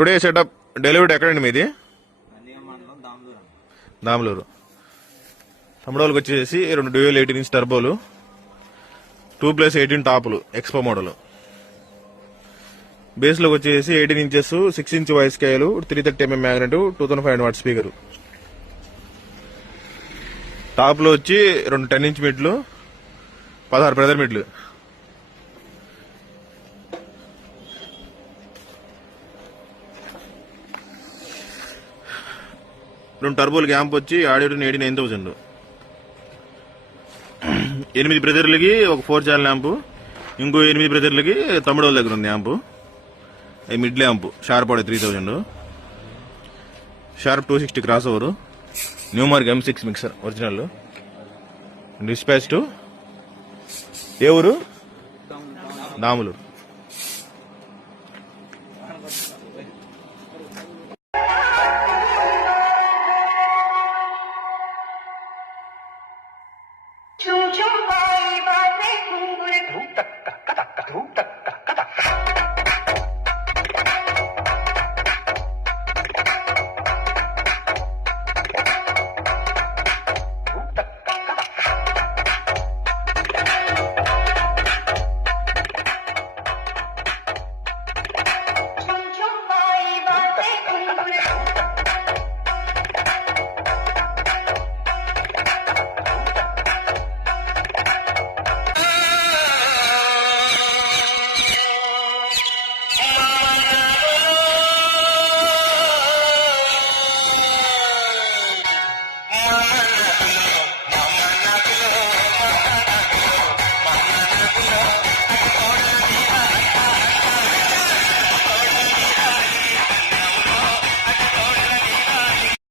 Today setup delivery ఎక్కడండి మీది? దామలూరు. తమ్ముడోళ్ళకి వచ్చేసి 2 డ్యూయల్ 18 ఇంచ్ టర్బోలు, 2+18 టాపులు ఎక్స్పో మోడల్. బేస్ లోకి వచ్చేసి 18 inches 6 inch voice scale, 330mm magnet, 2500 watt speaker. Top లో వచ్చి 2 10 ఇంచ్ మిడ్లు, 16 ప్రెజర్ మిడ్లు. రెండు టర్బోలు గ్యాంప్ వచ్చి ఆడియో 89,000. 8 బ్రదర్లకి ఒక 4 ఛానల్ ల్యాంపు, ఇంకో 8 బ్రదర్లకి తమ్ముడు వాళ్ళ దగ్గర ఉంది ల్యాంపు. మిడ్ ల్యాంపు షార్ప్ ఆడే 3000, sharp 260 crossover, Newmark M6 mixer original. Dispatch to ఏ ఊరు? దాములూరు.